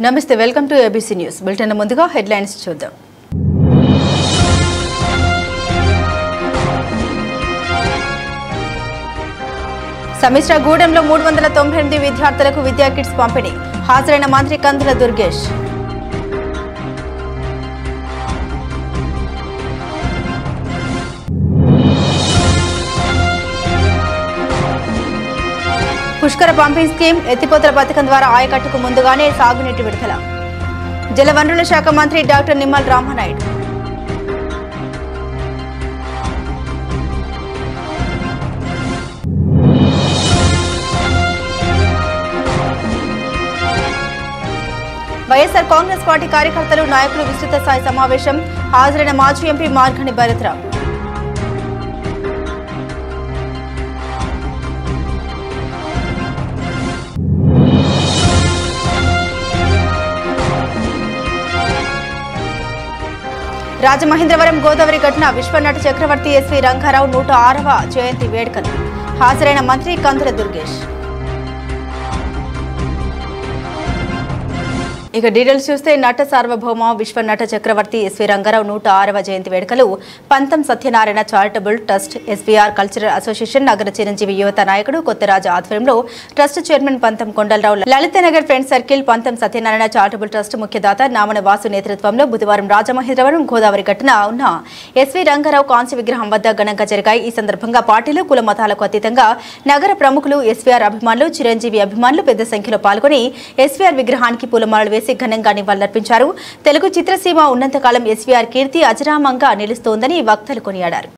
నమస్తే welcome to ABC news bulletin ముందుగా headlines చూద్దాం. సమిశ్ర గూడెంలో 398 విద్యార్థులకు విద్యా కిట్స్ పంపిణీ. హాజరైన మంత్రి కందుల దుర్గేష్. పుష్కర పంపింగ్ స్కీమ్ ఎత్తిపోతల పథకం ద్వారా ఆయకట్టుకు ముందుగానే సాగునీటి విడుదల. జలవనరుల శాఖ మంత్రి డాక్టర్ నిమ్మల రామానాయుడు. వైఎస్ఆర్ కాంగ్రెస్ పార్టీ కార్యకర్తలు నాయకులు విస్తృత స్థాయి సమావేశం. హాజరైన మాజీ ఎంపీ మార్గని భరత్రావు. రాజమహేంద్రవరం గోదావరి ఘటన విశ్వనట చక్రవర్తి ఎస్వి రంగారావు 106వ జయంతి వేడుకలు. హాజరైన మంత్రి కందుల దుర్గేష్. ఇక డీటెయిల్స్ చూస్తే నట సార్వభౌమ విశ్వనట చక్రవర్తి ఎస్వి రంగారావు 106వ జయంతి వేడుకలు పంతం Satyanarayana charitable trust, SVR cultural association, నగర చిరంజీవి యువత నాయకుడు కొత్తరాజు ఆధ్వర్యంలో ట్రస్ట్ చైర్మన్ పంతం కొండలరావు, లలితనగర్ ఫ్రెండ్స్ సర్కిల్, పంతం సత్యనారాయణ చారిటబుల్ ట్రస్ట్ ముఖ్యదాత నామన వాసు నేతృత్వంలో బుధవారం రాజమహేంద్రవరం గోదావరి ఘటన ఉన్న ఎస్వి రంగారావు కాంస్య విగ్రహం వద్ద ఘనంగా జరిగాయి. ఈ సందర్భంగా పార్టీలు కుల మతాలకు అతీతంగా నగర ప్రముఖులు, ఎస్వీఆర్ అభిమానులు, చిరంజీవి అభిమానులు పెద్ద సంఖ్యలో పాల్గొని ఎస్వీఆర్ విగ్రహానికి పూలమాలలు ఘనంగా నివాళులర్పించారు. తెలుగు చిత్రసీమ ఉన్నంతకాలం ఎస్వీఆర్ కీర్తి అజరామంగా నిలుస్తోందని వక్తలు కొనియాడారు.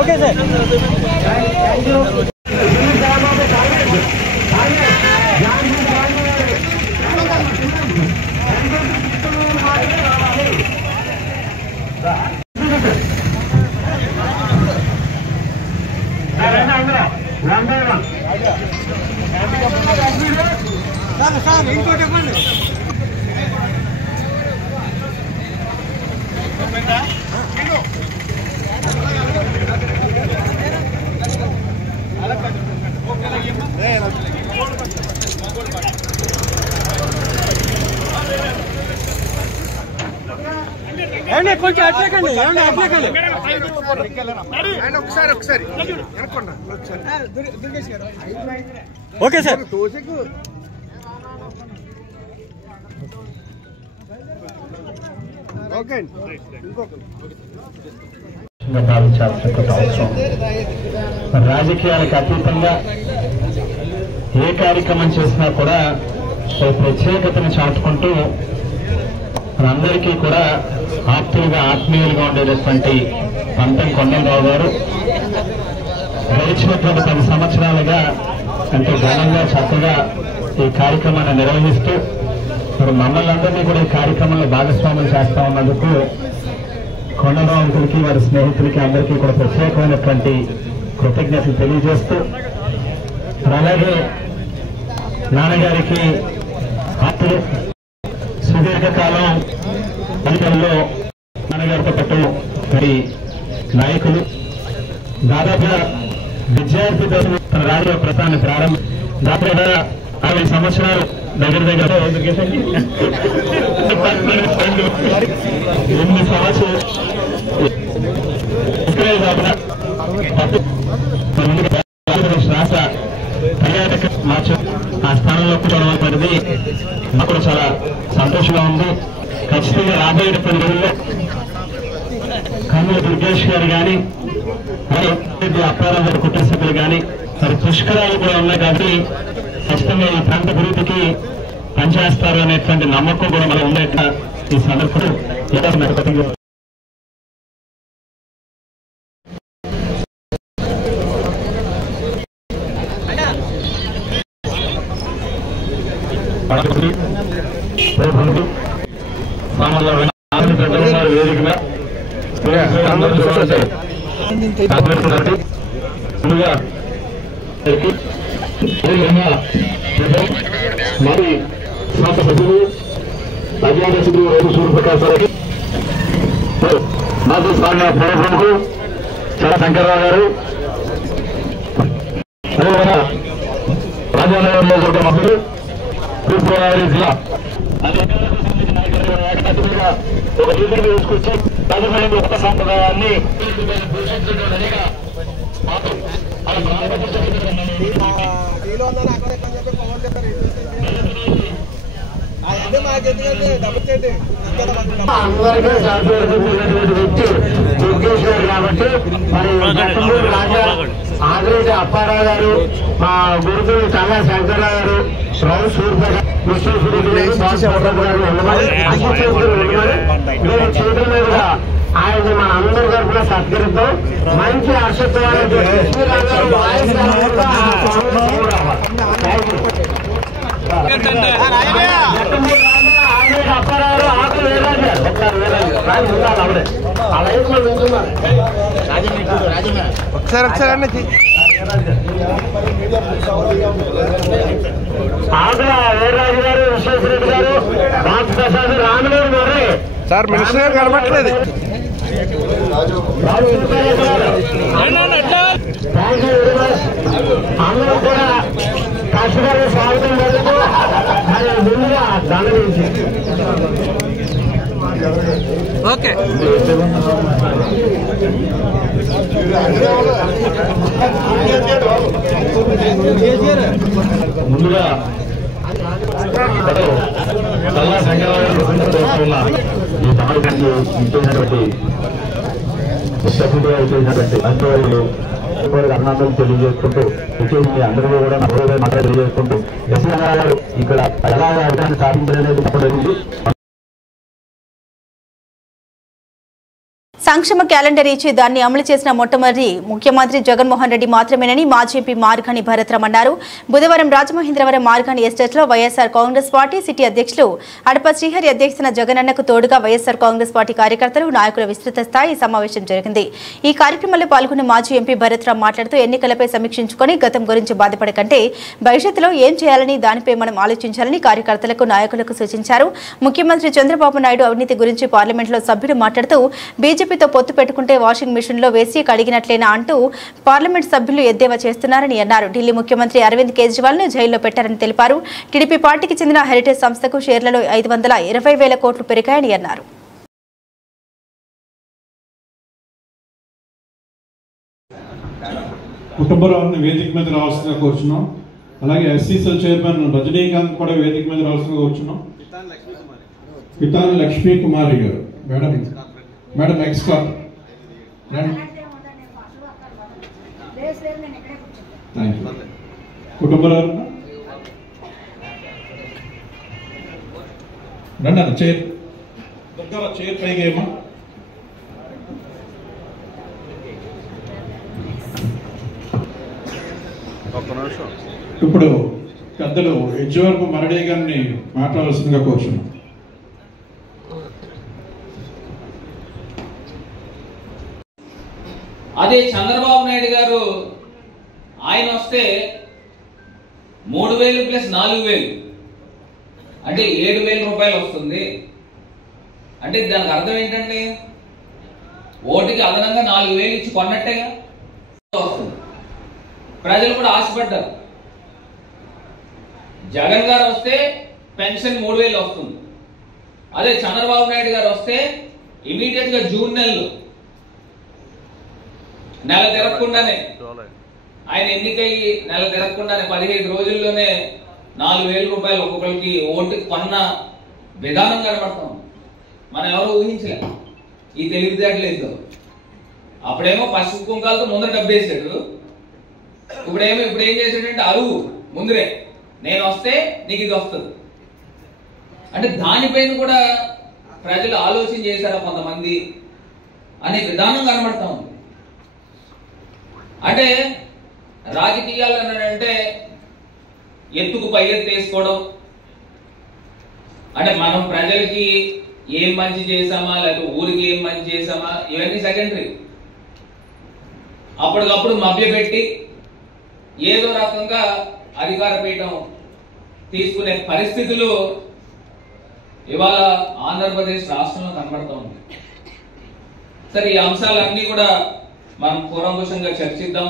Okay sir. ఇంకోటి చెప్పండి. కొంచెం అట్లేకండి, అట్లేకండి. ఒకసారి ఓకే సార్. భావించాల్సిన అవసరం. రాజకీయాలకు అతీతంగా ఏ కార్యక్రమం చేసినా కూడా ప్రత్యేకతను చాటుకుంటూ మనందరికీ కూడా ఆప్తులుగా ఆత్మీయులుగా ఉండేటటువంటి పంతం కొండలరావు గారు గడిచినటువంటి 10 సంవత్సరాలుగా ఎంతో ఘనంగా చక్కగా ఈ కార్యక్రమాన్ని నిర్వహిస్తూ మరి మమ్మల్ని అందరినీ కూడా ఈ కార్యక్రమంలో భాగస్వామ్యం చేస్తా ఉన్నందుకు కొండలరావు అంకులకి, వారి స్నేహితులకి అందరికీ కూడా ప్రత్యేకమైనటువంటి కృతజ్ఞతలు తెలియజేస్తూ, అలాగే నాన్నగారికి ఆప్తులు సుదీర్ఘకాలం ఎన్నికల్లో నాన్నగారితో పాటు మరి నాయకులు దాదాపుగా విద్యార్థి దశలో తన రాజకీయ ప్రస్థానాన్ని దాదాపుగా 5 సంవత్సరాలు దగ్గర 8 సంవత్సరాలు రాష్ట్ర పర్యాటక మార్చు ఆ స్థానంలో కూర్చోవడం అనేది నాకు చాలా సంతోషంగా ఉంది. ఖచ్చితంగా రాబోయేటువంటి రోజుల్లో కర్నూలు దుర్గేష్ గారు కానీ అప్పారావు గారి కుటుంబ సభ్యులు కానీ మరి పుష్కరాలు కూడా ఉన్నాయి కాబట్టి ఖచ్చితంగా ఈ ప్రాంత అభివృద్ధికి పనిచేస్తారు అనేటువంటి నమ్మకం కూడా మనం ఉండేట ఈ సందర్భంలో వేదికగా మరి శాసన సభ్యులు అధ్యక్ష శ్రీ రైతు సూర్యప్రకాశ్ గారికి మాజీ స్థానిక పౌర ప్రముఖులు చాలా శంకర్రావు గారు అదేవిధంగా రాజానగర్ నియోజకవర్గ మంత్రులు తూర్పుగోదావరి జిల్లా ఒక రీతిని తీసుకొచ్చి రాజమండ్రి కొత్త సాంప్రదాయాన్ని అందరికీ సహకరిస్తున్నటువంటి వ్యక్తి దుర్గేష్ గారు కాబట్టి మరి రాజా ఆదిరెడ్డి అప్పారావు గారు, మా గురుతులు చాలా శంకర్రావు గారు, రావు సూర్యప్రకాశ్ విశ్వేశ్వరరెడ్డి గారు మీరు చేయడం మీద ఆయన మన అందరి తరఫున సత్కరిద్దాం. మంచి హర్షత్వాన్ని అప్పారావు ఆకులు ఒకసారి ఆకుల వీరరాజు గారు, విశ్వేశ్వరరెడ్డి గారు, ప్రసాద్, రామలేరు మర్రి సార్ మినిస్టర్ గారు కనబట్టలేదు. అందరూ కూడా కష్టపడి స్వాగతం జరుగుతూ ఆయన ముందుగా దండగించి ఓకే ముందుగా చాలా సంఘాల ఈ సమాజానికి ఇచ్చేసినటువంటి సభ్యులుగా ఇచ్చేసినటువంటి మంత్రివర్యులు అభినందనలు తెలియజేసుకుంటూ ఇచ్చేసి అందరూ కూడా నా హృదయ మాత్రం తెలియజేసుకుంటూ ఎస్సీ గారు ఇక్కడ ఎలా అవకాశం సాధించలేదు తప్పలేదు. సంక్షేమ క్యాలెండర్ ఇచ్చి దాన్ని అమలు చేసిన మొట్టమొదటి ముఖ్యమంత్రి జగన్మోహన్ రెడ్డి మాత్రమేనని మాజీ ఎంపీ మార్గాని భరత్రామ్ అన్నారు. బుధవారం రాజమహేంద్రవరం మార్గాని ఎస్టేట్లో వైఎస్ఆర్ కాంగ్రెస్ పార్టీ సిటీ అధ్యక్షులు అడప శ్రీహరి అధ్యక్షతన జగనన్నకు తోడుగా వైఎస్ఆర్ కాంగ్రెస్ పార్టీ కార్యకర్తలు, నాయకుల విస్తృత స్థాయి సమావేశం జరిగింది. ఈ కార్యక్రమంలో పాల్గొన్న మాజీ ఎంపీ భరత్రామ్ మాట్లాడుతూ ఎన్నికలపై సమీక్షించుకుని గతం గురించి బాధపడే కంటే భవిష్యత్తులో ఏం చేయాలని దానిపై మనం ఆలోచించాలని కార్యకర్తలకు, నాయకులకు సూచించారు. ముఖ్యమంత్రి చంద్రబాబు నాయుడు అవినీతి గురించి పార్లమెంట్లో సభ్యుడు మాట్లాడుతూ బీజేపీతో పొత్తు పెట్టుకుంటే వాషింగ్ మిషన్లో వేసి కడిగినట్లేనా అంటూ పార్లమెంట్ సభ్యులు ఎద్దేవా చేస్తున్నారని అన్నారు. ఢిల్లీ ముఖ్యమంత్రి అరవింద్ కేజ్రీవాల్ ను జైల్లో పెట్టారని తెలిపారు. టీడీపీ పార్టీకి చెందిన హెరిటేజ్ సంస్థకు షేర్లలో 520,000 కోట్లు పెరిగాయని అన్నారు. కుటుంబరావుని వేదిక మీద రావాల్సిందిగా కోరుచున్నాం. అలాగే ఎస్సీసీఎల్ చైర్మన్ రజనీకాంత్ కూడా వేదిక మీద రావాల్సిందిగా కోరుచున్నాం. పితాని లక్ష్మీ కుమారి గారు మేడం ఎక్స్కార్ట్ కుటుంబరావు రండి అన్న చైర్ దగ్గర చైర్ పైగా ఏమా ఇప్పుడు పెద్దలు ఎజ్జవరపు మరడి గారిని మాట్లాడాల్సిందిగా కోరుచున్నాం. అదే చంద్రబాబు నాయుడు గారు ఆయన వస్తే 3,000 ప్లస్ 4,000 అంటే 7,000 రూపాయలు వస్తుంది. అంటే దానికి అర్థం ఏంటండి? ఓటుకి అదనంగా 4,000 ఇచ్చి కొన్నట్టేగా వస్తుంది. ప్రజలు కూడా ఆశపడ్డారు. జగన్ గారు వస్తే పెన్షన్ 3000 వస్తుంది. అదే చంద్రబాబు నాయుడు గారు వస్తే ఇమీడియట్ గా జూన్ నెల తిరగకుండానే, ఆయన ఎన్నికయ్యి నెల తిరగకుండానే 15 రోజుల్లోనే 4000 రూపాయలు ఒక్కొక్కరికి ఓటు కొన్న విధానం కనబడతాం. మనం ఎవరు ఊహించలే ఈ తెలివితేటలేదు. అప్పుడేమో పసుపు కుంకాలతో ముందర డబ్బేసాడు, ఇప్పుడు ఏం చేసాడంటే అరువు ముందరే, నేను వస్తే నీకు ఇది వస్తుంది అంటే దానిపైన కూడా ప్రజలు ఆలోచన చేశారా కొంతమంది అనే విధానం కనబడతా ఉంది. అంటే రాజకీయాలు అంటే ఎత్తుకు పై ఎత్తు వేసుకోవడం, అంటే మనం ప్రజలకి ఏం మంచి చేసామా లేకపోతే ఊరికి ఏం మంచి చేసామా ఇవన్నీ సెకండరీ. అప్పటికప్పుడు మభ్యపెట్టి ఏదో రకంగా అధికార పీఠం తీసుకునే పరిస్థితులు ఇవాళ ఆంధ్రప్రదేశ్ రాష్ట్రంలో కనబడతా ఉంది. సరే, ఈ అంశాలన్నీ కూడా మనం కూలంకషంగా చర్చిద్దాం.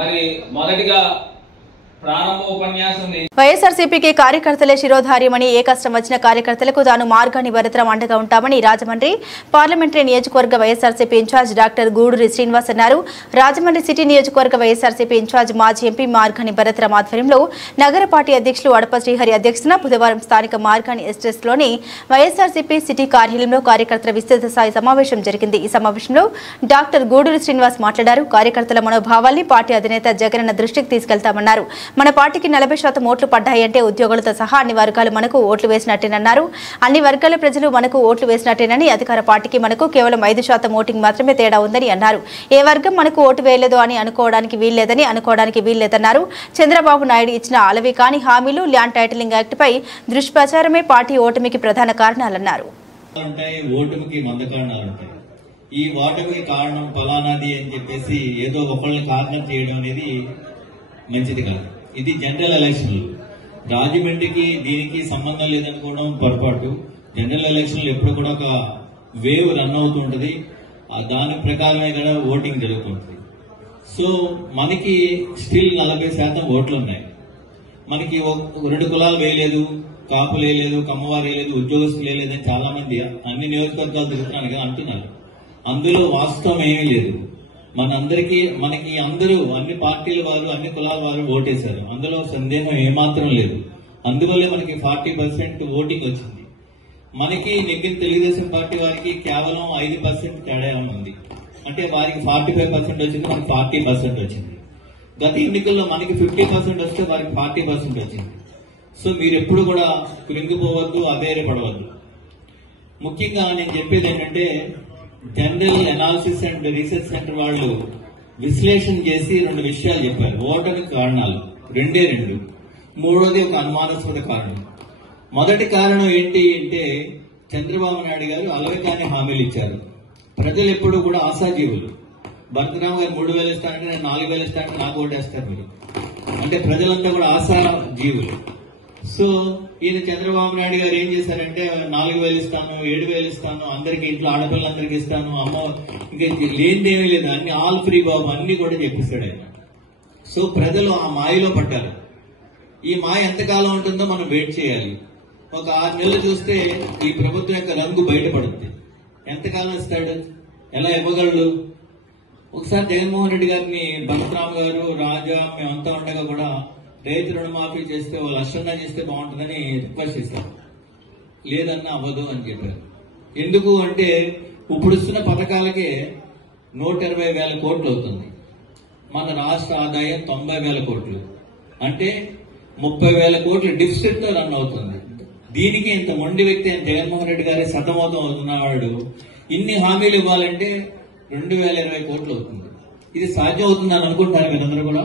మరి మొదటిగా ప్రారంభ ఉపన్యాసం వైఎస్ఆర్సీపీకి కార్యకర్తలే శిరోధార్యమని, ఏ కష్టం వచ్చిన కార్యకర్తలకు తాను మార్గాన్ని భరతరం అండగా ఉంటామని రాజమండ్రి పార్లమెంటరీ నియోజకవర్గ వైఎస్ఆర్సీపీ ఇన్ఛార్జ్ డాక్టర్ గూడూరి శ్రీనివాస్ అన్నారు. రాజమండ్రి సిటీ నియోజకవర్గ వైఎస్ఆర్సీపీ ఇన్ఛార్జ్ మాజీ ఎంపీ మార్గాని భరతరం ఆధ్వర్యంలో నగర పార్టీ అధ్యక్షులు అడప శ్రీహరి అధ్యక్షతన బుధవారం స్థానిక మార్గాని ఎస్టేట్లోని వైఎస్ఆర్సీపీ సిటీ కార్యాలయంలో కార్యకర్తల విస్తృత స్థాయి సమావేశం జరిగింది. ఈ సమావేశంలో డాక్టర్ గూడూరి శ్రీనివాస్ మాట్లాడారు. కార్యకర్తల మనోభావాల్ని పార్టీ అధినేత జగనన్న దృష్టికి తీసుకెళ్తామన్నారు. మన పార్టీకి 40% ఓట్లు పడ్డాయంటే ఉద్యోగులతో సహా అన్ని వర్గాలు మనకు ఓట్లు వేసినట్టేనన్నారు. అన్ని వర్గాల ప్రజలు మనకు ఓట్లు వేసినట్టేనని, అధికార పార్టీకి మనకు కేవలం 5% ఓటింగ్ మాత్రమే తేడా ఉందని అన్నారు. ఏ వర్గం మనకు ఓటు వేయలేదు అని అనుకోవడానికి వీల్లేదన్నారు. చంద్రబాబు నాయుడు ఇచ్చిన అలవి కాని హామీలు, ల్యాండ్ టైటిలింగ్ యాక్ట్ పై దుష్ప్రచారమే పార్టీ ఓటమికి ప్రధాన కారణాలన్నారు. ఈ ఓటమికి కారణం ఫలానాది అని చెప్పేసి ఏదో ఒకళ్ళని కారణం చేయడం అనేది మంచిది కాదు. ఇది జనరల్ ఎలక్షన్లు. రాజమండ్రికి దీనికి సంబంధం లేదనుకోవడం పొరపాటు. జనరల్ ఎలక్షన్లు ఎప్పుడు కూడా ఒక వేవ్ రన్ అవుతుంటది, దాని ప్రకారమే కూడా ఓటింగ్ జరుగుతుంటది. సో మనకి స్టిల్ 40% ఓట్లు ఉన్నాయి. మనకి 2 కులాలు వేయలేదు, కాపులు వేయలేదు, కమ్మవారు వేయలేదు, ఉద్యోగస్తులు వేయలేదని చాలా మంది అన్ని నియోజకవర్గాలు తిరుగుతున్నాను కదా అంటున్నారు. అందులో వాస్తవం ఏమీ లేదు. మనకి అందరూ అన్ని పార్టీల వారు, అన్ని కులాల వారు ఓటేశారు. అందులో సందేహం ఏమాత్రం లేదు. అందువల్లే మనకి 40% ఓటింగ్ వచ్చింది. మనకి నెగ్గిన తెలుగుదేశం పార్టీ వారికి కేవలం 5% తేడా ఉంది. అంటే వారికి 45% వచ్చింది, మనకి 40% వచ్చింది. గత ఎన్నికల్లో మనకి 50% వస్తే వారికి 40% వచ్చింది. సో మీరు ఎప్పుడు కూడా కృంగిపోవద్దు, అధైర్యపడవద్దు. ముఖ్యంగా నేను చెప్పేది ఏంటంటే, general analysis and research centre వాళ్ళు విశ్లేషణ చేసి 2 విషయాలు చెప్పారు. ఓటమికి కారణాలు 2. మూడోది ఒక అనుమానాస్పద కారణం. మొదటి కారణం ఏంటి అంటే, చంద్రబాబు నాయుడు గారు అలవికాని హామీలు ఇచ్చారు. ప్రజలు ఎప్పుడు కూడా ఆశాజీవులు. భరతరామ్ గారు 3000 ఇస్తానంటే నేను 4000 ఇస్తానంటే నాకు ఓటేస్తారు మీరు. అంటే ప్రజలంతా కూడా ఆశా జీవులు. సో ఈయన చంద్రబాబు నాయుడు గారు ఏం చేశారంటే 4000 ఇస్తాను, 7000 ఇస్తాను, అందరికి ఇంట్లో ఆడపిల్లలందరికీ ఇస్తాను, అమ్మ ఇంకా లేనిదేమీ లేదు, అన్ని ఆల్ ఫ్రీ బాబు అన్ని కూడా చెప్పిస్తాడు ఆయన. సో ప్రజలు ఆ మాయలో పడ్డారు. ఈ మాయ ఎంతకాలం ఉంటుందో మనం వెయిట్ చేయాలి. ఒక 6 నెలలు చూస్తే ఈ ప్రభుత్వం యొక్క రంగు బయటపడుతుంది. ఎంతకాలం ఇస్తాడు, ఎలా ఇవ్వగలడు? ఒకసారి జగన్మోహన్ రెడ్డి గారిని భరతరామ్ గారు, రాజా మేమంతా ఉండగా కూడా రైతు రుణమాఫీ చేస్తే వాళ్ళు అష్టంగా చేస్తే బాగుంటుందని రిక్వెస్ట్ చేశారు. లేదన్నా అవ్వదు అని చెప్పారు. ఎందుకు అంటే ఇప్పుడు ఇస్తున్న పథకాలకే 120,000 కోట్లు అవుతుంది. మన రాష్ట్ర ఆదాయం 90,000 కోట్లు. అంటే 30,000 కోట్లు డిఫిసిట్ తో రన్ అవుతుంది. దీనికి ఇంత మొండి వ్యక్తి అయిన జగన్మోహన్ రెడ్డి గారే సతమతం అవుతున్నవాడు ఇన్ని హామీలు ఇవ్వాలంటే 2020 కోట్లు అవుతుంది. ఇది సాధ్యం అవుతుందని అనుకుంటారు మీరందరూ కూడా.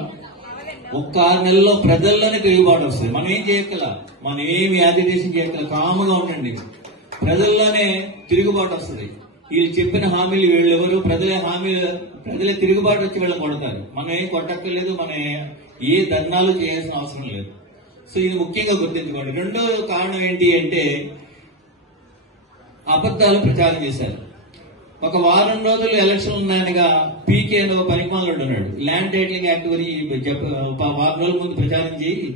ఒక్క 6 నెలల్లో ప్రజల్లోనే తిరుగుబాటు వస్తుంది. మనం ఏం చేయగల, మనం ఏమి యాజిటేషన్ చేయగల, కాముగా ఉండండి. ప్రజల్లోనే తిరుగుబాటు వస్తుంది. వీళ్ళు చెప్పిన హామీలు వీళ్ళెవరు, ప్రజలే తిరుగుబాటు వచ్చి వీళ్ళని కొడతారు. మనం ఏం కొట్టక్కర్లేదు, మనం ఏ ధర్నాలు చేయాల్సిన అవసరం లేదు. సో ఇది ముఖ్యంగా గుర్తించుకోండి. రెండో కారణం ఏంటి అంటే, అబద్దాలు ప్రచారం చేశారు. ఒక వారం రోజులు ఎలక్షన్లు ఉన్నాయనగా పీకేలో పరిమాణంలో ఉన్నాడు. ల్యాండ్ టైటిలింగ్ యాక్ట్ గురించి 1 వారం రోజుల ముందు ప్రచారం చేయి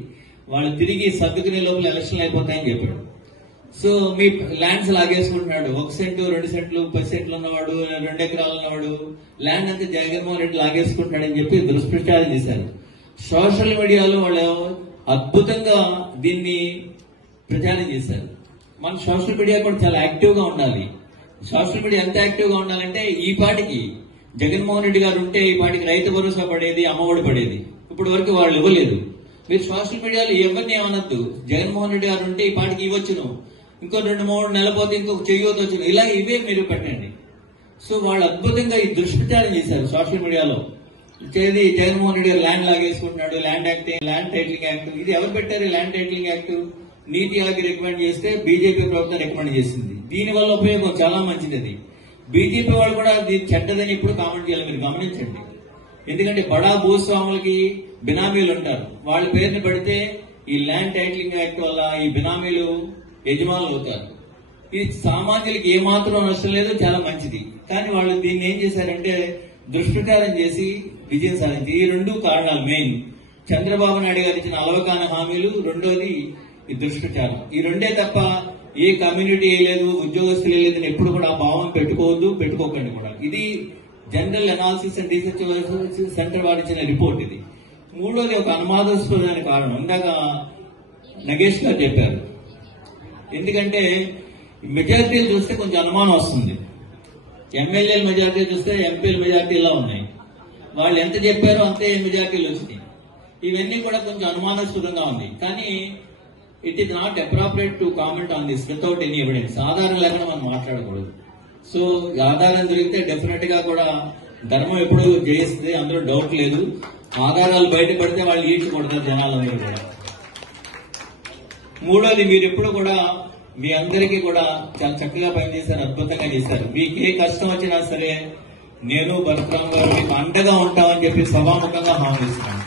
వాళ్ళు తిరిగి సర్దుకునే లోపల ఎలక్షన్లు అయిపోతాయని చెప్పాడు. సో మీ ల్యాండ్స్ లాగేసుకుంటున్నాడు. 1 సెంటు 2 సెంట్లు 10 సెంట్లు ఉన్నవాడు 2 ఎకరాలు ఉన్నవాడు ల్యాండ్ అంతా జగన్మోహన్ రెడ్డి లాగేసుకుంటున్నాడని చెప్పి దుష్ప్రచారం చేశారు. సోషల్ మీడియాలో వాళ్ళు అద్భుతంగా దీన్ని ప్రచారం చేశారు. మన సోషల్ మీడియా కూడా చాలా యాక్టివ్ గా ఉండాలి. సోషల్ మీడియా ఎంత యాక్టివ్ గా ఉండాలంటే ఈ పాటికి జగన్మోహన్ రెడ్డి గారు ఉంటే ఈ పాటికి రైతు భరోసా పడేది, అమ్మఒడి పడేది. ఇప్పటి వరకు వాళ్ళు ఇవ్వలేదు. మీరు సోషల్ మీడియాలో ఎవరిని ఏమనొద్దు. జగన్మోహన్ రెడ్డి గారు ఉంటే ఈ పాటికి ఇవ్వచ్చును, ఇంకో 2-3 నెలల పోతే ఇంకొక చెయ్యొచ్చు వచ్చును, ఇలా ఇవే మీరు పెట్టండి. సో వాళ్ళు అద్భుతంగా ఈ దుష్ప్రచారం చేశారు సోషల్ మీడియాలో. జగన్మోహన్ రెడ్డి గారు ల్యాండ్ లాగేసుకుంటున్నాడు, land act, land titling act. ఇది ఎవరు పెట్టారు? Land titling act NITI Aayog recommend చేస్తే బీజేపీ ప్రభుత్వం రికమెండ్ చేసింది. దీనివల్ల ఉపయోగం చాలా మంచిది. అది బీజేపీ వాళ్ళు కూడా అది చెడ్డదని ఇప్పుడు కామెంట్ చేయాలి, మీరు గమనించండి. ఎందుకంటే బడా భూస్వాములకి బినామీలు ఉంటారు, వాళ్ళ పేరుని పెడితే ఈ ల్యాండ్ టైటిలింగ్ యాక్ట్ వల్ల ఈ బినామీలు యజమానులు అవుతారు. ఇది సామాన్యులకి ఏమాత్రం నష్టం లేదు, చాలా మంచిది. కానీ వాళ్ళు దీన్ని ఏం చేశారంటే దుష్ప్రచారం చేసి విజయం సాధించి ఈ 2 కారణాలు మెయిన్. చంద్రబాబు నాయుడు గారు ఇచ్చిన అవగాహన హామీలు, రెండోది ఈ దుష్ప్రచారం. ఈ 2 తప్ప ఏ కమ్యూనిటీ లేదు, ఉద్యోగస్తులు లేదని ఎప్పుడు కూడా ఆ భావం పెట్టుకోవద్దు, పెట్టుకోకండి కూడా. ఇది general analysis and research centre వారు ఇచ్చిన రిపోర్ట్. ఇది మూడోది ఒక అనుమానాస్పదమైన కారణం. ఇందాక నగేష్ గారు చెప్పారు. ఎందుకంటే మెజారిటీలు చూస్తే కొంచెం అనుమానం వస్తుంది. ఎమ్మెల్యేల మెజారిటీ చూస్తే ఎంపీల మెజారిటీ ఇలా ఉన్నాయి. వాళ్ళు ఎంత చెప్పారో అంతే మెజారిటీలు వచ్చినాయి. ఇవన్నీ కూడా కొంచెం అనుమానాస్పదంగా ఉంది. కానీ it is not appropriate to comment on this without any evidence. ఆధారం లేకుండా మనం మాట్లాడకూడదు. సో ఆధారం దొరికితే డెఫినెట్ గా కూడా ధర్మం ఎప్పుడు జయిస్తుంది, అందులో డౌట్ లేదు. ఆధారాలు బయటపడితే వాళ్ళు ఈడ్చుకుంటారు జనాలందరూ కూడా. మూడోది, మీరు ఎప్పుడు కూడా మీ అందరికీ కూడా చాలా చక్కగా పనిచేశారు, అద్భుతంగా చేశారు. మీకు ఏ కష్టం వచ్చినా సరే నేను పరశురామ్ గారు మీకు అండగా ఉంటామని చెప్పి సభాముఖంగా హామీ ఇస్తున్నాను.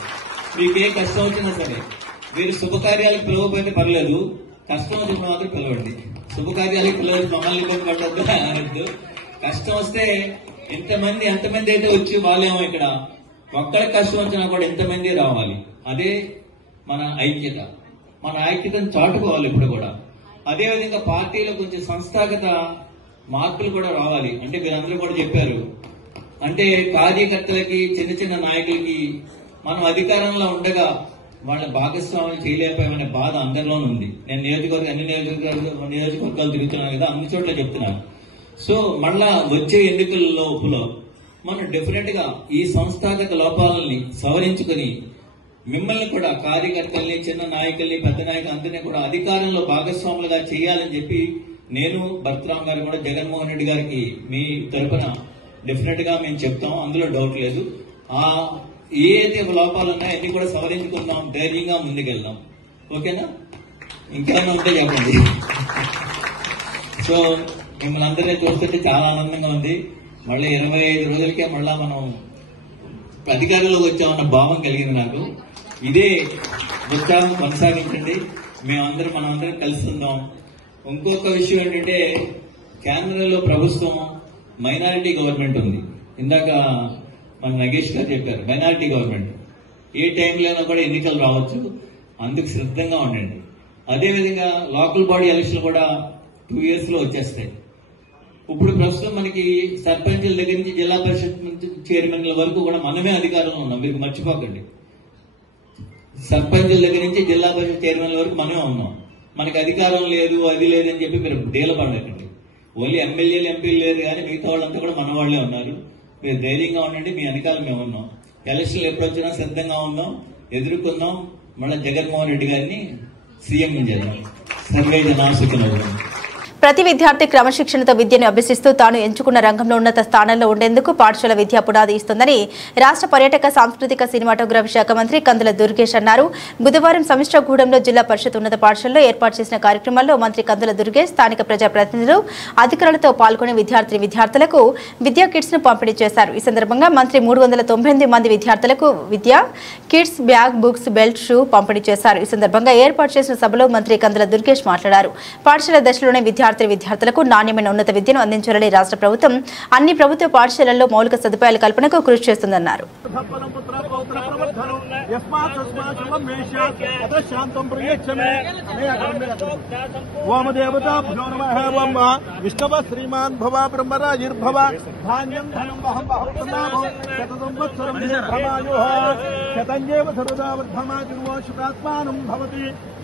మీకు ఏ కష్టం వచ్చినా సరే మీరు శుభకార్యాలకు పిలవకపోతే పర్లేదు, కష్టం వచ్చినప్పుడు మాత్రం పిలవండి. శుభకార్యాలకు పిలవచ్చి మమ్మల్ని ఇబ్బంది పడద్దు అనద్దు. కష్టం వస్తే ఎంతమంది అయితే వచ్చి వాళ్ళేమో ఇక్కడ ఒక్కరికి కష్టం వచ్చినా కూడా ఎంతమంది రావాలి. అదే మన ఐక్యత. మన ఐక్యతను చాటుకోవాలి ఇప్పుడు కూడా. అదేవిధంగా పార్టీలో కొంచెం సంస్థాగత మార్పులు కూడా రావాలి. అంటే మీరందరూ కూడా చెప్పారు, అంటే కార్యకర్తలకి చిన్న నాయకులకి మనం అధికారంలో ఉండగా వాళ్ళ భాగస్వాములు చేయలేకపోయామనే బాధ అందరిలోనూ ఉంది. నేను అన్ని నియోజకవర్గాలు తిరుగుతున్నాను కదా, అన్ని చోట్ల చెప్తున్నాను. సో మళ్ళా వచ్చే ఎన్నికల లోపల మనం డెఫినెట్ గా ఈ సంస్థాగత లోపాలని సవరించుకుని మిమ్మల్ని కూడా కార్యకర్తల్ని, చిన్న నాయకుల్ని, పెద్ద నాయకులు అందరినీ కూడా అధికారంలో భాగస్వాములుగా చేయాలని చెప్పి నేను భరతరామ్ గారు కూడా జగన్మోహన్ రెడ్డి గారికి మీ తరఫున డెఫినెట్ గా మేము చెప్తాం, అందులో డౌట్ లేదు. ఏ అయితే లోపాలు ఉన్నాయో అన్ని కూడా సవరించుకుందాం, ధైర్యంగా ముందుకెళ్దాం. ఓకేనా? ఇంకేమైనా ఉంటే చెప్పండి. సో మిమ్మల్ని అందరినీ చూస్తుంటే చాలా ఆనందంగా ఉంది. మళ్ళీ 25 రోజులకే మళ్ళా మనం అధికారంలోకి వచ్చామన్న భావం కలిగింది నాకు. ఇదే ఉత్సాహం కొనసాగించండి. మనమందరం కలిసి ఉందాం. ఇంకొక విషయం ఏంటంటే కేంద్రంలో ప్రభుత్వం మైనారిటీ గవర్నమెంట్ ఉంది. ఇందాక మన నగేష్ గారు చెప్పారు, మైనారిటీ గవర్నమెంట్ ఏ టైంలో అయినా కూడా ఎన్నికలు రావచ్చు, అందుకు సిద్ధంగా ఉండండి. అదేవిధంగా లోకల్ బాడీ ఎలక్షన్ కూడా 2 years లో వచ్చేస్తాయి. ఇప్పుడు ప్రస్తుతం మనకి సర్పంచుల దగ్గర నుంచి జిల్లా పరిషత్ నుంచి చైర్మన్ల వరకు కూడా మనమే అధికారంలో ఉన్నాం, మీరు మర్చిపోకండి. సర్పంచుల దగ్గర నుంచి జిల్లా పరిషత్ చైర్మన్ల వరకు మనమే ఉన్నాం. మనకి అధికారం లేదు, అది లేదని చెప్పి మీరు డీలపడకండి. ఓన్లీ ఎమ్మెల్యేలు, ఎంపీలు లేదు, కానీ మిగతా వాళ్ళంతా కూడా మన వాళ్లే ఉన్నారు. మీరు ధైర్యంగా ఉండండి, మీ వెనకాల మేము ఉన్నాం. ఎలక్షన్లు ఎప్పుడు వచ్చినా సిద్ధంగా ఉన్నాం, ఎదుర్కొందాం. మళ్ళీ జగన్మోహన్ రెడ్డి గారిని సీఎం చేద్దాం. సర్వే జనా సుఖినో భవంతు. ప్రతి విద్యార్థి క్రమశిక్షణతో విద్యను అభ్యసిస్తూ తాను ఎంచుకున్న రంగంలో ఉన్నత స్థానంలో ఉండేందుకు పాఠశాల విద్య పునాది ఇస్తుందని రాష్ట్ర పర్యాటక సాంస్కృతిక సినిమాటోగ్రఫీ శాఖ మంత్రి కందుల దుర్గేష్ అన్నారు. బుధవారం సమిష్టిగూడెంలో జిల్లా పరిషత్ ఉన్నత పాఠశాలలో ఏర్పాటు చేసిన కార్యక్రమంలో మంత్రి కందుల దుర్గేష్ స్థానిక ప్రజాప్రతినిధులు, అధికారులతో పాల్గొని విద్యార్థులకు విద్యా కిట్స్ ను పంపిణీ చేశారు. ఈ సందర్భంగా మంత్రి 398 మంది విద్యార్థులకు విద్యా kits, bag, books, belt, shoe పంపిణీ చేశారు. ఈ సందర్భంగా ఏర్పాటు చేసిన సభలో మంత్రి కందుల దుర్గేష్ మాట్లాడారు. పాఠశాల దశలోనే విద్యార్థులు విద్యార్థులకు నాణ్యమైన ఉన్నత విద్యను అందించాలని రాష్ట్ర ప్రభుత్వం అన్ని ప్రభుత్వ పాఠశాలల్లో మౌలిక సదుపాయాల కల్పనకు కృషి చేస్తుందన్నారు.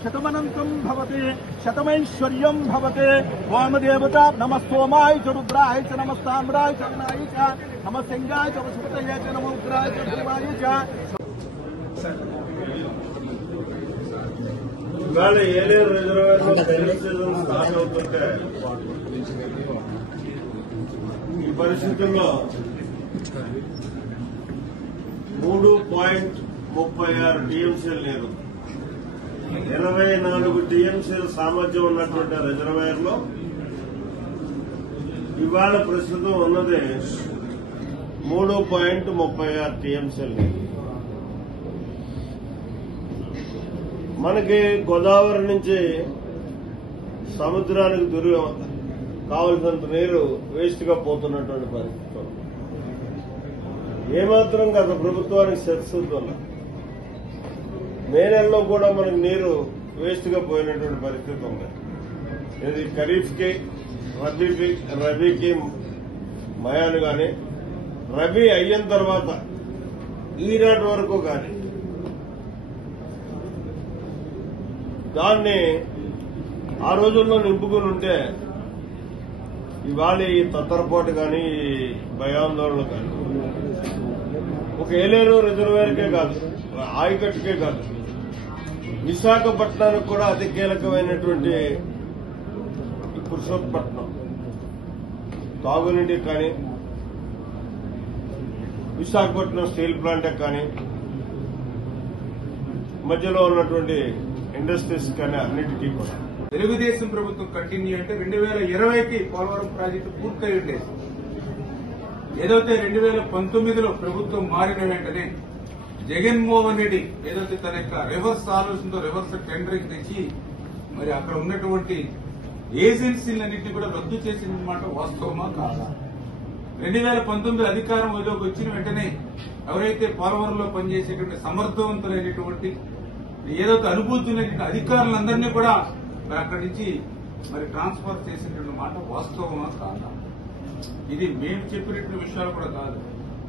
శతమనంతం భవతి శతమైశ్వర్యం భవతి వామదేవత నమస్తోమాయ చ రుద్రాయ చ నమస్తామ్రాయ చ అగ్నాయ చ నమస్యంగాయ చ వసుపతయ చ నమోగ్రాయ చ భీమాయ చ. ఇవాళ ఏలేరు రిజర్వాయర్లో రైల్వే సీజన్ స్టార్ట్ అవుతుంటే ఈ పరిస్థితుల్లో 3.36 టీఎంసీలు నీరు 24 టీఎంసీల సామర్థ్యం ఉన్నటువంటి రిజర్వాయర్ లో ఇవాళ ప్రస్తుతం ఉన్నది 3.36 టీఎంసీలు నీరు. మనకి గోదావరి నుంచి సముద్రానికి కావలసినంత నీరు వేస్ట్ గా పోతున్నటువంటి పరిస్థితి ఏమాత్రం గత ప్రభుత్వానికి శిరసిద్దాం. మే నెలలో కూడా మనకు నీరు వేస్ట్ గా పోయినటువంటి పరిస్థితి ఉంది. ఇది ఖరీఫ్ కి రబీకి మయాను గాని రబీ అయిన తర్వాత ఈనాటి వరకు కానీ దాన్ని ఆ రోజుల్లో నింపుకుని ఉంటే ఇవాళ ఈ తత్తరపాటు కానీ ఈ భయాందోళనలు కానీ ఒక ఏలేరు రిజర్వేర్కే కాదు, ఆయకట్టుకే కాదు, విశాఖపట్నానికి కూడా అతి కీలకమైనటువంటి పురుషోత్పట్నం తాగునీటికి కానీ విశాఖపట్నం స్టీల్ ప్లాంట్కి కానీ మధ్యలో ఉన్నటువంటి ఇండస్ట్రీస్ కానీ అన్నిటికీ కూడా తెలుగుదేశం ప్రభుత్వం కంటిన్యూ అంటే 2020కి పోలవరం ప్రాజెక్టు పూర్తయి ఉండేది. ఏదైతే 2019లో ప్రభుత్వం మారిన వెంటనే జగన్మోహన్ రెడ్డి ఏదైతే తన యొక్క రివర్స్ ఆలోచనతో రివర్స్ టెండరింగ్ తెచ్చి మరి అక్కడ ఉన్నటువంటి ఏజెన్సీలన్నింటినీ కూడా రద్దు చేసిన మాట వాస్తవమా కాదా? 2019 అధికారం ఏదోకి వచ్చిన వెంటనే ఎవరైతే పోలవరంలో పనిచేసేటువంటి సమర్థవంతులైనటువంటి ఏదైతే అనుభూతులైన అధికారులందరినీ కూడా మరి అక్కడి నుంచి మరి ట్రాన్స్ఫర్ చేసినటువంటి మాట వాస్తవమా కాదా? ఇది మేము చెప్పినటువంటి విషయాలు కూడా కాదు.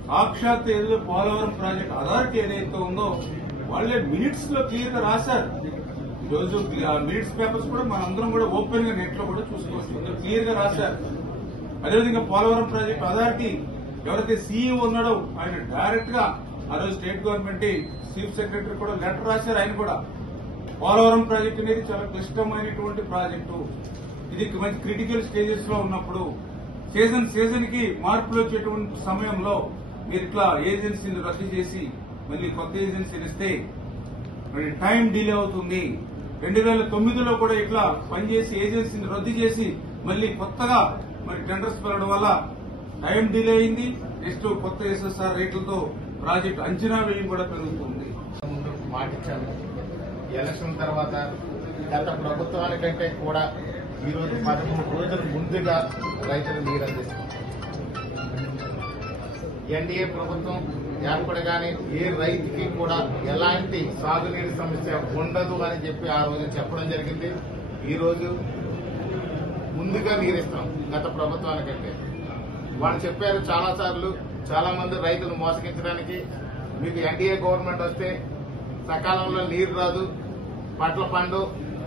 సాక్షాత్ ఏదో పోలవరం ప్రాజెక్ట్ అథారిటీ ఏదైతే ఉందో వాళ్ళే మినిట్స్ లో క్లియర్ గా రాశారు. ఈరోజు మినిట్స్ పేపర్స్ కూడా మనందరం కూడా ఓపెన్ గా నెట్ లో కూడా చూసుకోవచ్చు, క్లియర్ గా రాశారు. అదేవిధంగా పోలవరం ప్రాజెక్ట్ అథారిటీ ఎవరైతే సీఈఓ ఉన్నాడో ఆయన డైరెక్ట్ గా ఆ రోజు స్టేట్ గవర్నమెంట్ చీఫ్ సెక్రటరీ కూడా లెటర్ రాశారు. ఆయన కూడా పోలవరం ప్రాజెక్టు అనేది చాలా క్లిష్టమైనటువంటి ప్రాజెక్టు, ఇది మంచి క్రిటికల్ స్టేజెస్ లో ఉన్నప్పుడు సీజన్ కి మార్పులు వచ్చేటువంటి సమయంలో మీరు ఇట్లా ఏజెన్సీని రద్దు చేసి మళ్ళీ కొత్త ఏజెన్సీని ఇస్తే మరి టైం డిలే అవుతుంది. 2009లో కూడా ఇట్లా పనిచేసి ఏజెన్సీని రద్దు చేసి మళ్ళీ కొత్తగా మరి టెండర్స్ పెరగడం వల్ల టైం డిలే అయింది. నెక్స్ట్ కొత్త ఎస్ఎస్ఆర్ రేట్లతో ప్రాజెక్టు అంచనా వ్యయం కూడా పెరుగుతుంది. మాటిచ్చాము. ఎలక్షన్ తర్వాత గత ప్రభుత్వానికంటే కూడా ఈరోజు 13 రోజుల ముందుగా రైతులు నీరు అందిస్తాం. ఎన్డీఏ ప్రభుత్వం ఏర్పడగానే ఏ రైతుకి కూడా ఎలాంటి సాగునీటి సమస్య ఉండదు అని చెప్పి ఆ రోజు చెప్పడం జరిగింది. ఈ రోజు ముందుగా నీరిస్తాం గత ప్రభుత్వానికంటే. వాళ్ళు చెప్పారు చాలా సార్లు, చాలా మంది రైతులు మోసగించడానికి మీకు ఎన్డీఏ గవర్నమెంట్ వస్తే సకాలంలో నీరు రాదు, పంటలు పండు,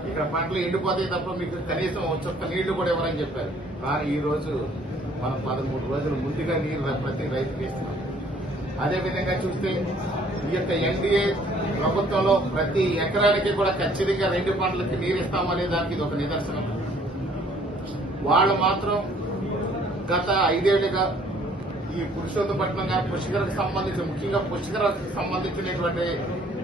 ఇక్కడ పంటలు ఎండిపోతాయి తప్ప మీకు కనీసం చొక్క నీళ్లు కూడా ఇవ్వరని చెప్పారు. కానీ ఈ రోజు మనం 13 రోజులు ముందుగా నీరు ప్రతి రైతుకి ఇస్తున్నాం. అదేవిధంగా చూస్తే ఈ యొక్క ఎన్డీఏ ప్రభుత్వంలో ప్రతి ఎకరానికి కూడా ఖచ్చితంగా 2 పంటలకి నీరు ఇస్తామనే దానికి ఇది ఒక నిదర్శనం. వాళ్ళు మాత్రం గత 5 ఏళ్లుగా ఈ పురుషోత్తపట్నం గారి పుష్కరకు సంబంధించి ముఖ్యంగా పుష్కరకు సంబంధించినటువంటి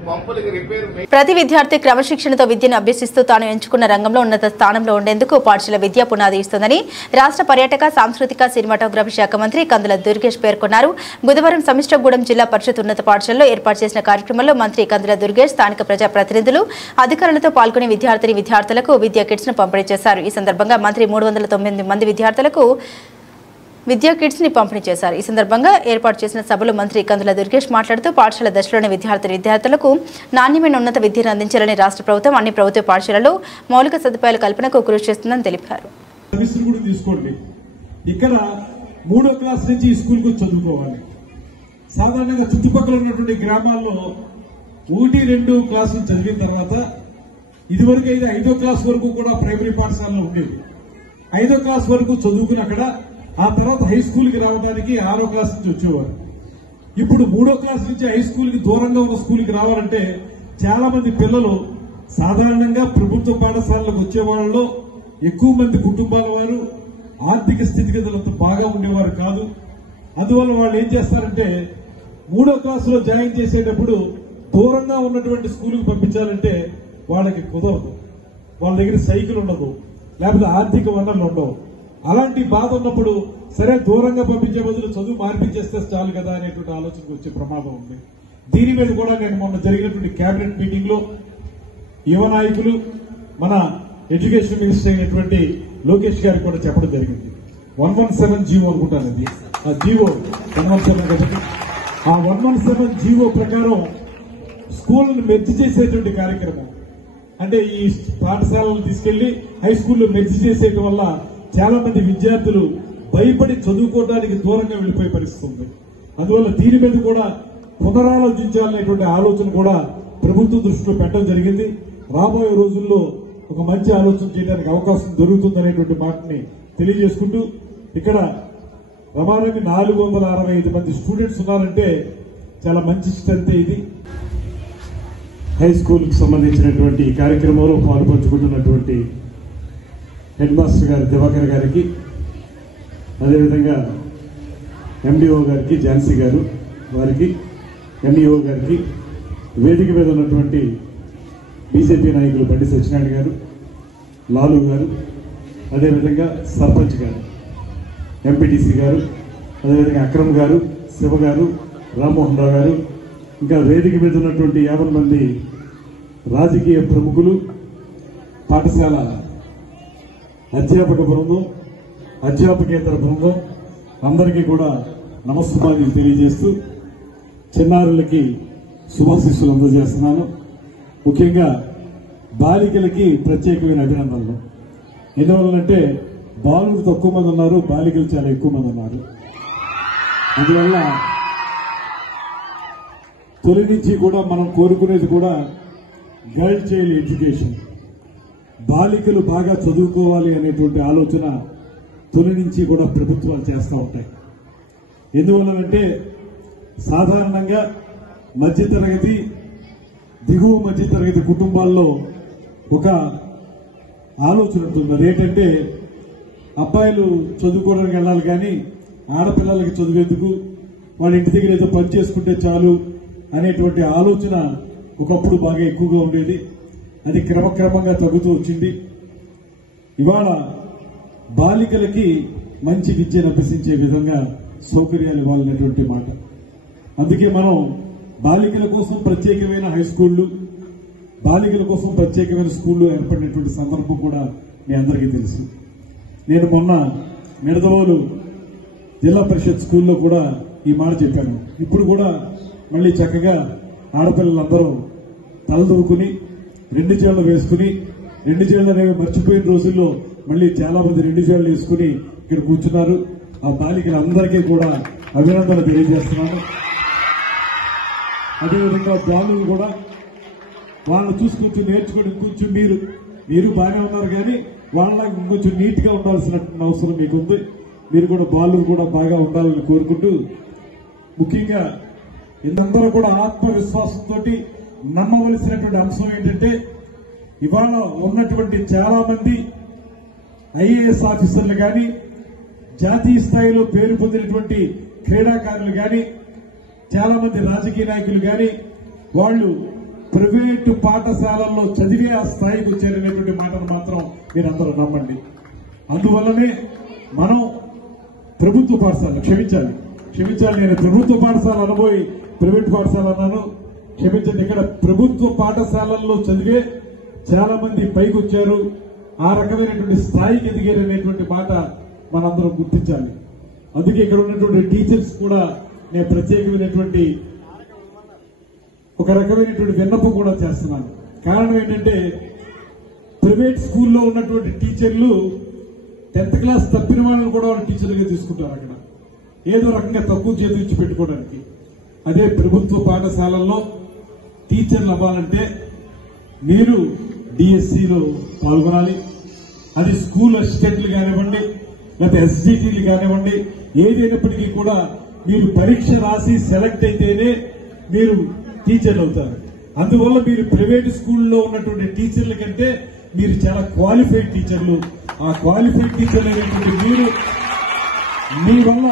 పంపులకి రిపేర్ ప్రతి విద్యార్థి క్రమశిక్షణతో విద్యను అభ్యసిస్తూ తాను ఎంచుకున్న రంగంలో ఉన్నత స్థానంలో ఉండేందుకు పాఠశాల విద్య పునాది ఇస్తుందని రాష్ట్ర పర్యాటక సాంస్కృతిక సినిమాటోగ్రఫీ శాఖ మంత్రి కందుల దుర్గేష్ పేర్కొన్నారు. బుధవారం సమిష్టిగూడెం జిల్లా పరిషత్ ఉన్నత పాఠశాలలో ఏర్పాటు చేసిన కార్యక్రమంలో మంత్రి కందుల దుర్గేష్ స్థానిక ప్రజాప్రతినిధులు అధికారులతో పాల్గొని విద్యార్థులకు విద్యా కిట్స్ ను పంపిణీ చేశారు. ఈ సందర్భంగా మంత్రి 309 మంది విద్యార్థులకు విద్యా కిట్స్ ని పంపిణీ చేశారు. ఈ సందర్భంగా ఏర్పాటు చేసిన సభలో మంత్రి కందుల దుర్గేష్ మాట్లాడుతూ పాఠశాల దశలోని విద్యార్థులకు నాణ్యమైన ఉన్నత విద్యను అందించాలని రాష్ట్ర ప్రభుత్వం అన్ని ప్రభుత్వ పాఠశాలల్లో మౌలిక సదుపాయాల కల్పనకు కృషి చేస్తుందని తెలిపారు. ఇక్కడ 3వ క్లాస్ నుంచి ఈ స్కూల్కు చదువుకోవాలి. సాధారణంగా చుట్టుపక్కల ఉన్నటువంటి గ్రామాల్లో 1-2 క్లాసులు చదివిన తర్వాత ఇదివరకు అయితే 5వ క్లాస్ వరకు కూడా ప్రైమరీ పాఠశాలలో ఉండేది. 5వ క్లాస్ వరకు చదువుకుని అక్కడ ఆ తర్వాత హై స్కూల్కి రావడానికి 6వ క్లాస్ నుంచి వచ్చేవారు. ఇప్పుడు 3వ క్లాస్ నుంచి హై స్కూల్కి దూరంగా ఉన్న స్కూల్కి రావాలంటే చాలా మంది పిల్లలు సాధారణంగా ప్రభుత్వ పాఠశాలకు వచ్చే వాళ్ళలో ఎక్కువ మంది కుటుంబాల వారు ఆర్థిక స్థితిగతులంత బాగా ఉండేవారు కాదు. అందువల్ల వాళ్ళు ఏం చేస్తారంటే 3వ క్లాసులో జాయిన్ చేసేటప్పుడు దూరంగా ఉన్నటువంటి స్కూల్కి పంపించాలంటే వాళ్ళకి కుదరదు. వాళ్ళ దగ్గర సైకిల్ ఉండదు, లేకపోతే ఆర్థిక వనరులు ఉండవు. అలాంటి బాధ ఉన్నప్పుడు సరే దూరంగా పంపించే బదులు చదువు మార్పించేస్తే చాలు కదా అనేటువంటి ఆలోచనకు వచ్చే ప్రమాదం ఉంది. దీని మీద కూడా నేను మొన్న జరిగినటువంటి కేబినెట్ మీటింగ్ లో యువ నాయకులు మన ఎడ్యుకేషన్ మినిస్టర్ అయినటువంటి లోకేష్ గారికి కూడా చెప్పడం జరిగింది. 117 జీవో అనుకుంటాను అది, ఆ జీవో 117 కదా. ఆ 117 జీవో ప్రకారం స్కూళ్లను మెర్జ్ చేసేటువంటి కార్యక్రమం, అంటే ఈ పాఠశాలను తీసుకెళ్లి హై స్కూల్లో మెర్జ్ చేసేయడం వల్ల చాలా మంది విద్యార్థులు భయపడి చదువుకోవడానికి దూరంగా వెళ్లిపోయే పరిస్థితి ఉంది. అందువల్ల దీని మీద కూడా పునరాలోచించాలనేటువంటి ఆలోచన కూడా ప్రభుత్వం దృష్టిలో పెట్టడం జరిగింది. రాబోయే రోజుల్లో ఒక మంచి ఆలోచన చేయడానికి అవకాశం దొరుకుతుందనేటువంటి మాటని తెలియజేసుకుంటూ, ఇక్కడ రమారమి 465 మంది స్టూడెంట్స్ ఉన్నారంటే చాలా మంచి స్ట్రెంత్. ఇది హై స్కూల్కి సంబంధించినటువంటి ఈ కార్యక్రమంలో పాల్పంచుకుంటున్నటువంటి హెడ్ మాస్టర్ గారు దివాకర్ గారికి, అదేవిధంగా ఎండిఓ గారికి ఝాన్సీ గారు వారికి, ఎంఈఓ గారికి, వేదిక మీద ఉన్నటువంటి బీజేపీ నాయకులు బండి సత్యనారాయణ గారు, లాలు గారు, అదేవిధంగా సర్పంచ్ గారు, ఎంపీటీసీ గారు, అదేవిధంగా అక్రమ్ గారు, శివ గారు, రామ్మోహన్ రావు గారు, ఇంకా వేదిక మీద ఉన్నటువంటి 50 మంది రాజకీయ ప్రముఖులు, పాఠశాల అధ్యాపక బృందం, అధ్యాపకేతర బృందం అందరికీ కూడా నమస్కారాలు తెలియజేస్తూ చిన్నారులకి శుభాశీస్సులు అందజేస్తున్నాను. ముఖ్యంగా బాలికలకి ప్రత్యేకమైన అభినందనలు. ఎందువల్లంటే బాలులు తక్కువ మంది ఉన్నారు, బాలికలు చాలా ఎక్కువ మంది ఉన్నారు. అందువల్ల తొలి నుంచి కూడా మనం కోరుకునేది కూడా గర్ల్ చైల్డ్ ఎడ్యుకేషన్, బాలికలు బాగా చదువుకోవాలి అనేటువంటి ఆలోచన తొలి నుంచి కూడా ప్రభుత్వాలు చేస్తూ ఉంటాయి. ఎందువల్లనంటే సాధారణంగా మధ్యతరగతి, దిగువ మధ్యతరగతి కుటుంబాల్లో ఒక ఆలోచన ఉంటుంది. అదేంటంటే అబ్బాయిలు చదువుకోవడానికి వెళ్ళాలి కానీ ఆడపిల్లలకి చదివేందుకు వాళ్ళ ఇంటి దగ్గర ఏదో పని చేసుకుంటే చాలు అనేటువంటి ఆలోచన ఒకప్పుడు బాగా ఎక్కువగా ఉండేది. అది క్రమక్రమంగా తగ్గుతూ వచ్చింది. ఇవాళ బాలికలకి మంచి విద్యను అభ్యసించే విధంగా సౌకర్యాలు ఇవ్వాలనేటువంటి మాట. అందుకే మనం బాలికల కోసం ప్రత్యేకమైన హై స్కూళ్లు, బాలికల కోసం ప్రత్యేకమైన స్కూళ్లు ఏర్పడినటువంటి సందర్భం కూడా మీ అందరికీ తెలుసు. నేను మొన్న నిడదవోలు జిల్లా పరిషత్ స్కూల్లో కూడా ఈ మాట చెప్పాను. ఇప్పుడు కూడా మళ్ళీ చక్కగా ఆడపిల్లలందరూ తలదూకుని 2 జేళ్లు వేసుకుని, 2 జేళ్లు అనేవి మర్చిపోయిన రోజుల్లో మళ్ళీ చాలా మంది 2 జేళ్లు వేసుకుని ఇక్కడ కూర్చున్నారు. ఆ బాలికలందరికీ కూడా అభినందనలు తెలియజేస్తున్నాను. అదేవిధంగా బాలులు కూడా వాళ్ళని చూసుకొచ్చి నేర్చుకుని కొంచెం మీరు బాగానే ఉన్నారు కానీ వాళ్ళ ఇంకొంచెం నీట్ గా ఉండాల్సిన అవసరం మీకుంది. మీరు కూడా బాలులు కూడా బాగా ఉండాలని కోరుకుంటూ, ముఖ్యంగా ఇందందరూ కూడా ఆత్మవిశ్వాసంతో నమ్మవలసినటువంటి అంశం ఏంటంటే ఇవాళ ఉన్నటువంటి చాలా మంది ఐఏఎస్ ఆఫీసర్లు కానీ, జాతీయ స్థాయిలో పేరు పొందినటువంటి క్రీడాకారులు కానీ, చాలా మంది రాజకీయ నాయకులు కానీ వాళ్ళు ప్రైవేటు పాఠశాలల్లో చదివే ఆ స్థాయికి వచ్చారనేటువంటి మాటను మాత్రం మీరందరూ నమ్మండి. అందువల్లనే మనం ప్రభుత్వ పాఠశాల క్షమించాలి, నేను ప్రభుత్వ పాఠశాల అనబోయి ప్రైవేట్ పాఠశాల అన్నాను, క్షమించండి. ఇక్కడ ప్రభుత్వ పాఠశాలల్లో చదివే చాలా మంది పైకి వచ్చారు, ఆ రకమైనటువంటి స్థాయికి ఎదిగారనేటువంటి మాట మనందరం గుర్తించాలి. అందుకే ఇక్కడ ఉన్నటువంటి టీచర్స్ కూడా నేను ప్రత్యేకమైనటువంటి ఒక రకమైనటువంటి విన్నపం కూడా చేస్తున్నాను. కారణం ఏంటంటే ప్రైవేట్ స్కూల్లో ఉన్నటువంటి టీచర్లు 10th క్లాస్ తప్పిన వాళ్ళని కూడా వాళ్ళు టీచర్లుగా తీసుకుంటారు. అక్కడ ఏదో రకంగా తక్కువ చేతి ఇచ్చి పెట్టుకోవడానికి. అదే ప్రభుత్వ పాఠశాలల్లో టీచర్లు అవ్వాలంటే మీరు డిఎస్సిలో పాల్గొనాలి. అది స్కూల్ అసిస్టెంట్లు కానివ్వండి, లేకపోతే ఎస్జిటీలు కానివ్వండి, ఏదైనప్పటికీ కూడా మీరు పరీక్ష రాసి సెలెక్ట్ అయితేనే మీరు టీచర్లు అవుతారు. అందువల్ల మీరు ప్రైవేట్ స్కూల్లో ఉన్నటువంటి టీచర్ల కంటే మీరు చాలా క్వాలిఫైడ్ టీచర్లు. ఆ క్వాలిఫైడ్ టీచర్లు అయినటువంటి మీరు మీ వల్ల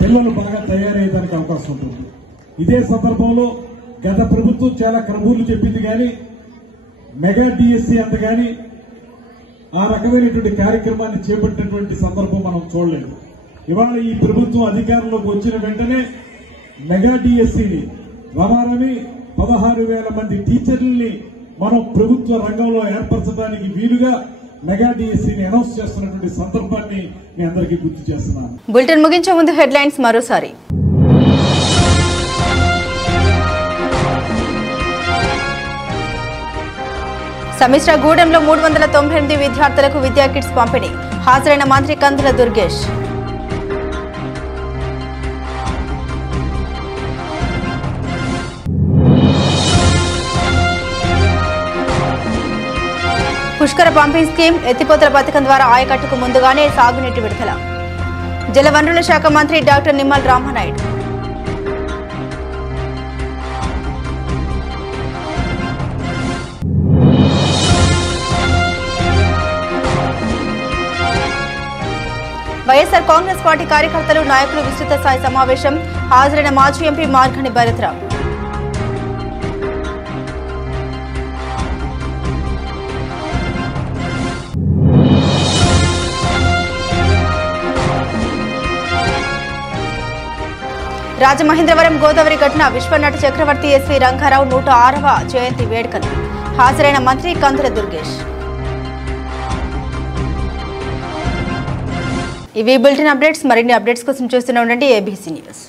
పిల్లలు బాగా తయారయ్యేదానికి అవకాశం ఉంటుంది. ఇదే సందర్భంలో గత ప్రభుత్వం చాలా క్రమూర్లు చెప్పింది కానీ మెగా డిఎస్సి అంత కానీ ఆ రకమైనటువంటి కార్యక్రమాన్ని చేపట్టినటువంటి సందర్భం మనం చూడలేదు. ఇవాళ ఈ ప్రభుత్వం అధికారంలోకి వచ్చిన వెంటనే మెగా డిఎస్సిని రమారమి 16,000 మంది టీచర్లని మనం ప్రభుత్వ రంగంలో ఏర్పరచడానికి వీలుగా మెగా డిఎస్సిని అనౌన్స్ చేస్తున్నటువంటి సందర్భాన్ని మీ అందరికీ గుర్తు చేస్తున్నాను. బులెటిన్ ముగించే ముందు హెడ్లైన్స్ మరోసారి. సమిశ్ర గూడెంలో 398 విద్యార్థులకు విద్యా కిట్స్ పంపిణీ. హాజరైన మంత్రి కందుల దుర్గేష్. పుష్కర పంపింగ్ స్కీమ్ ఎత్తిపోతల పథకం ద్వారా ఆయకట్టుకు ముందుగానే సాగునీటి విడుదల. జలవనరుల శాఖ మంత్రి డాక్టర్ నిమ్మల రామానాయుడు. వైఎస్ఆర్ కాంగ్రెస్ పార్టీ కార్యకర్తలు నాయకులు విస్తృత స్థాయి సమావేశం. హాజరైన మాజీ ఎంపీ మార్గని భరత్రావు. రాజమహేంద్రవరం గోదావరి ఘటన విశ్వనట చక్రవర్తి ఎస్వి రంగారావు 106వ జయంతి వేడుకలు. హాజరైన మంత్రి కందుల దుర్గేష్. ఇవి బులెటిన్ అప్డేట్స్. మరిన్ని అప్డేట్స్ కోసం చూస్తూనే ఉండండి ఏబీసీ న్యూస్.